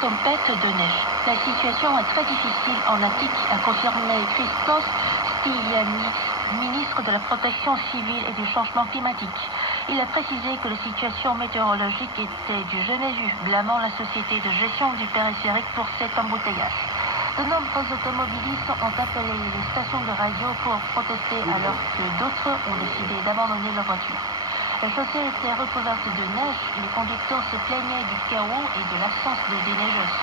Tempête de neige. La situation est très difficile en Attique, a confirmé Christos Stylianides, ministre de la Protection civile et du changement climatique. Il a précisé que la situation météorologique était du jamais vu, blâmant la société de gestion du périphérique pour cet embouteillage. De nombreux automobilistes ont appelé les stations de radio pour protester alors que d'autres ont décidé d'abandonner leur voiture. La chaussée était recouverte de neige, les conducteurs se plaignaient du chaos et de l'absence de déneigeuse.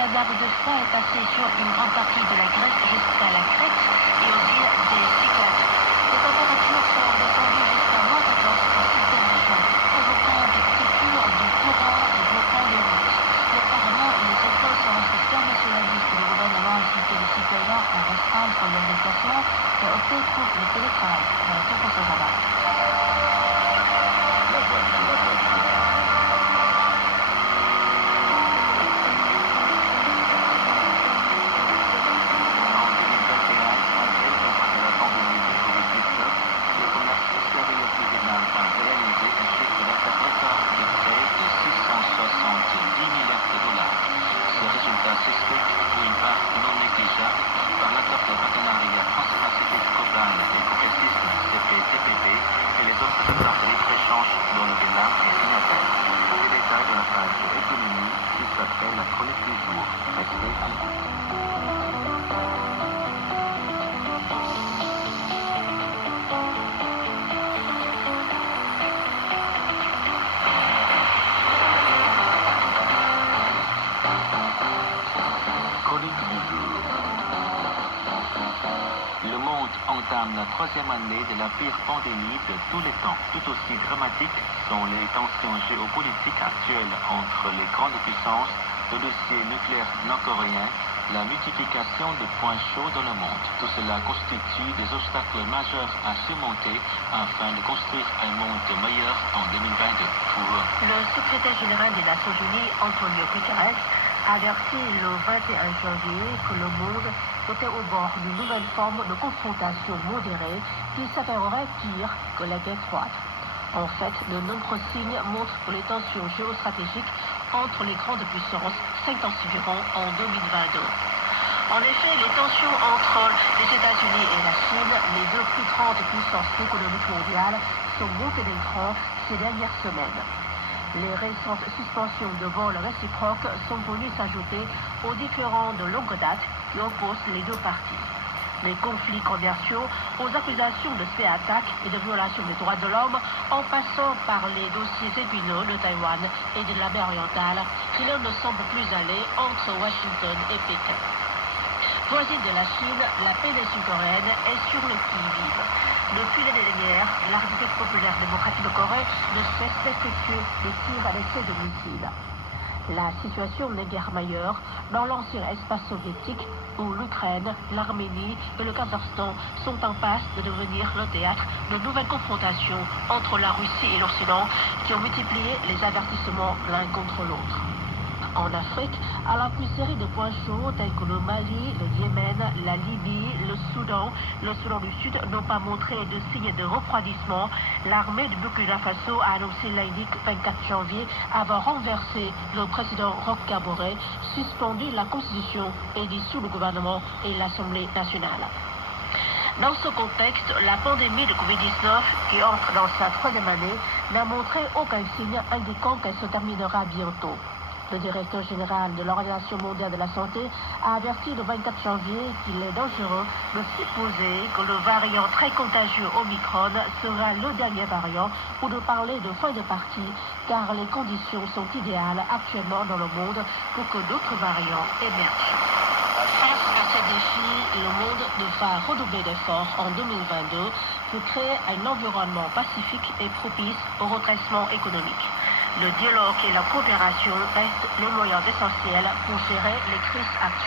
La vague de froid est passée sur une grande partie de la Grèce jusqu'à la Crète et aux îles des Cyclades. Les températures sont descendues jusqu'à -14 pour certaines régions, provoquant des coupures de courant et bloquant les routes. Le Parlement et les écoles sont restés fermés sur la liste. Le gouvernement a incité les citoyens à restreindre leurs déplacements et opter pour le télétravail. S'explique pour une part non négligeable par l'accord de partenariat transpacifique Copan et progressiste CPTPP et les autres accords de libre-échange dont le Vietnam est signataire. Les détails de la page économie qui s'appelle la chronique du jour. Restez à l'écoute. Le monde entame la troisième année de la pire pandémie de tous les temps. Tout aussi dramatiques sont les tensions géopolitiques actuelles entre les grandes puissances, le dossier nucléaire nord-coréen, la multiplication de points chauds dans le monde. Tout cela constitue des obstacles majeurs à surmonter afin de construire un monde meilleur en 2022. Pour le secrétaire général des Nations Unies, Antonio Guterres, a averti le 21 janvier que le monde était au bord d'une nouvelle forme de confrontation modérée qui s'avérerait pire que la guerre froide. En fait, de nombreux signes montrent que les tensions géostratégiques entre les grandes puissances s'intensifieront en 2022. En effet, les tensions entre les États-Unis et la Chine, les deux plus grandes puissances économiques mondiales, sont montées d'un cran ces dernières semaines. Les récentes suspensions de vols réciproques sont venues s'ajouter aux différends de longue date qui opposent les deux parties. Les conflits commerciaux, aux accusations de attaques et de violations des droits de l'homme, en passant par les dossiers épineux de Taïwan et de la mer orientale, rien ne semble plus aller entre Washington et Pékin. Voisine de la Chine, la péninsule coréenne est sur le qui-vive. Depuis l'année dernière, la République populaire démocratique de Corée ne cesse d'effectuer des tirs à l'essai de missiles. La situation n'est guère meilleure dans l'ancien espace soviétique où l'Ukraine, l'Arménie et le Kazakhstan sont en passe de devenir le théâtre de nouvelles confrontations entre la Russie et l'Occident qui ont multiplié les avertissements l'un contre l'autre. En Afrique, alors qu'une série de points chauds tels que le Mali, le Yémen, la Libye, le Soudan du Sud n'ont pas montré de signes de refroidissement, l'armée du Burkina Faso a annoncé lundi 24 janvier avoir renversé le président Roch Kaboré, suspendu la Constitution et dissous le gouvernement et l'Assemblée nationale. Dans ce contexte, la pandémie de Covid-19, qui entre dans sa troisième année, n'a montré aucun signe indiquant qu'elle se terminera bientôt. Le directeur général de l'Organisation mondiale de la santé a averti le 24 janvier qu'il est dangereux de supposer que le variant très contagieux Omicron sera le dernier variant ou de parler de fin de partie, car les conditions sont idéales actuellement dans le monde pour que d'autres variants émergent. Face à ces défis, le monde devra redoubler d'efforts en 2022 pour créer un environnement pacifique et propice au redressement économique. Le dialogue et la coopération restent les moyens essentiels pour gérer les crises actuelles.